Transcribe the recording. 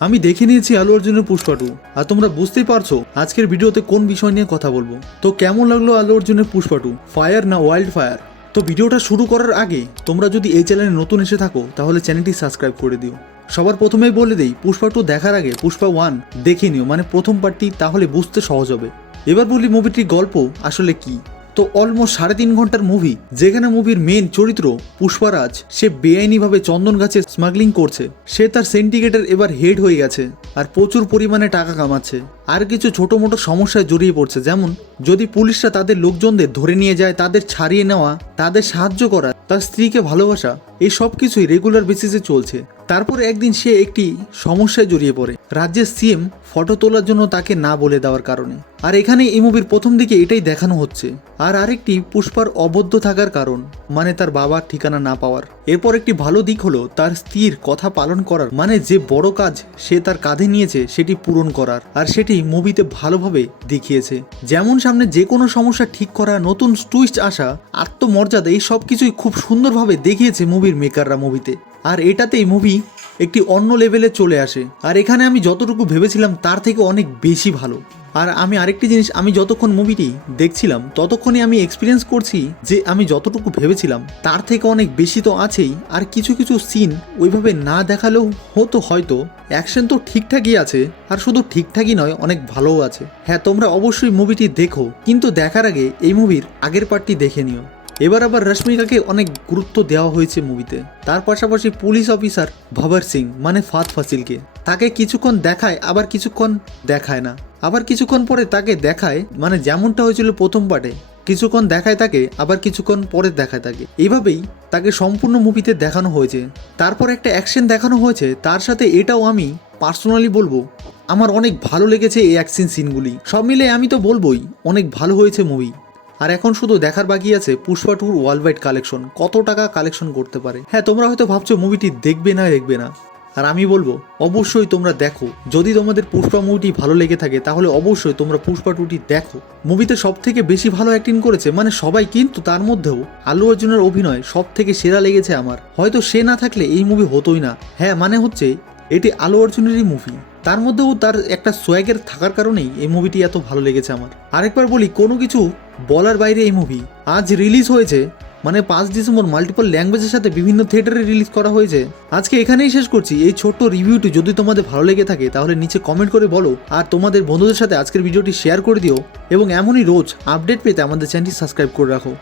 আমি দেখে নিয়েছি আলু অর্জুনের পুষ্পা 2 আর তোমরা বুঝতেই পারছো আজকের ভিডিওতে কোন বিষয় নিয়ে কথা বলবো। তো কেমন লাগলো আলু অর্জুনের পুষ্পা 2, ফায়ার না ওয়াইল্ড ফায়ার? তো ভিডিওটা শুরু করার আগে তোমরা যদি এই চ্যানেলে নতুন এসে থাকো তাহলে চ্যানেলটি সাবস্ক্রাইব করে দিও। সবার প্রথমেই বলে দেই, পুষ্পা 2 দেখার আগে পুষ্পা 1 দেখে নিও, মানে প্রথম পার্টটি, তাহলে বুঝতে সহজ হবে। এবার বলি মুভিটির গল্প আসলে কি। তো অলমোস্ট 3.5 ঘন্টার মুভি, যেখানে মুভির মেন চরিত্র পুষ্পারাজ, সে বেআইনিভাবে চন্দন গাছে স্মাগলিং করছে। সে তার সিন্ডিকেটের এবার হেড হয়ে গেছে আর প্রচুর পরিমাণে টাকা কামাচ্ছে। আর কিছু ছোট মোটো সমস্যায় জড়িয়ে পড়ছে, যেমন যদি পুলিশরা তাদের লোকজনদের ধরে নিয়ে যায়, তাদের ছাড়িয়ে নেওয়া, তাদের সাহায্য করা, তার স্ত্রীকে ভালোবাসা, এই সব কিছুই রেগুলার বেসিসে চলছে। তারপরে একদিন সে একটি সমস্যায় জড়িয়ে পড়ে, রাজ্যের সিএম ফটো তোলার জন্য তাকে না বলে দেওয়ার কারণে। আর এখানে এই মুভির প্রথম দিকে এটাই দেখানো হচ্ছে। আর আরেকটি পুষ্পার অবদ্ধ থাকার কারণ, মানে তার বাবার ঠিকানা না পাওয়ার। এরপর একটি ভালো দিক হলো তার স্ত্রীর কথা পালন করার, মানে যে বড় কাজ সে তার কাঁধে নিয়েছে সেটি পূরণ করার। আর সেটি মুভিতে ভালোভাবে দেখিয়েছে, যেমন সামনে যে কোনো সমস্যা ঠিক করা, নতুন টুইস্ট আসা, আত্মমর্যাদা, এই সব কিছুই খুব সুন্দরভাবে দেখিয়েছে মুভির মেকাররা মুভিতে। আর এটাতেই মুভি একটি অন্য লেভেলে চলে আসে। আর এখানে আমি যতটুকু ভেবেছিলাম তার থেকে অনেক বেশি ভালো। আর আমি আরেকটি জিনিস, আমি যতক্ষণ মুভিটি দেখছিলাম ততক্ষণে আমি এক্সপিরিয়েন্স করছি যে আমি যতটুকু ভেবেছিলাম তার থেকে অনেক বেশি তো আছেই। আর কিছু কিছু সিন ওইভাবে না দেখালেও হতো হয়তো। অ্যাকশন তো ঠিকঠাকই আছে, আর শুধু ঠিকঠাকই নয়, অনেক ভালোও আছে। হ্যাঁ, তোমরা অবশ্যই মুভিটি দেখো, কিন্তু দেখার আগে এই মুভির আগের পার্টটি দেখে নিও। এবার আবার রশ্মিকাকে অনেক গুরুত্ব দেওয়া হয়েছে মুভিতে। তার পাশাপাশি পুলিশ অফিসার ভবর সিং, মানে ফাদ ফাসিলকে, তাকে কিছুক্ষণ দেখায়, আবার কিছুক্ষণ দেখায় না, আবার কিছুক্ষণ পরে তাকে দেখায়, মানে যেমনটা হয়েছিল প্রথম পার্টে, কিছুক্ষণ দেখায় তাকে, আবার কিছুক্ষণ পরে দেখায় তাকে। এইভাবেই তাকে সম্পূর্ণ মুভিতে দেখানো হয়েছে। তারপর একটা অ্যাকশন দেখানো হয়েছে, তার সাথে এটাও আমি পার্সোনালি বলবো আমার অনেক ভালো লেগেছে এই অ্যাকশন সিনগুলি। সব মিলে আমি তো বলবোই অনেক ভালো হয়েছে মুভি। আর এখন শুধু দেখার বাকি আছে পুষ্পা 2 ওয়ার্ল্ড ওয়াইড কালেকশন কত টাকা কালেকশন করতে পারে। হ্যাঁ, তোমরা হয়তো ভাবছো মুভিটি দেখবে না, আর আমি বলবো অবশ্যই তোমরা দেখো। যদি তোমাদের পুষ্পা মুভিটি ভালো লেগে থাকে তাহলে অবশ্যই তোমরা পুষ্পা 2টি দেখো। মুভিতে সব থেকে বেশি ভালো অ্যাক্টিং করেছে মানে সবাই, কিন্তু তার মধ্যেও আল্লু অর্জুনের অভিনয় সব থেকে সেরা লেগেছে আমার। হয়তো সে না থাকলে এই মুভি হতোই না। হ্যাঁ, মানে হচ্ছে এটি আল্লু অর্জুনেরই মুভি, তার মধ্যেও তার একটা সোয়াগের থাকার কারণেই এই মুভিটি এত ভালো লেগেছে আমার। আরেকবার বলি, কোনো কিছু বলার বাইরে এই মুভি। আজ রিলিজ হয়েছে, মানে 5 ডিসেম্বর, মাল্টিপল ল্যাঙ্গুয়েজের সাথে বিভিন্ন থিয়েটারে রিলিজ করা হয়েছে। আজকে এখানেই শেষ করছি এই ছোট্ট রিভিউটি। যদি তোমাদের ভালো লেগে থাকে তাহলে নিচে কমেন্ট করে বলো, আর তোমাদের বন্ধুদের সাথে আজকের ভিডিওটি শেয়ার করে দিও। এবং এমনই রোজ আপডেট পেতে আমাদের চ্যানেলটি সাবস্ক্রাইব করে রাখো।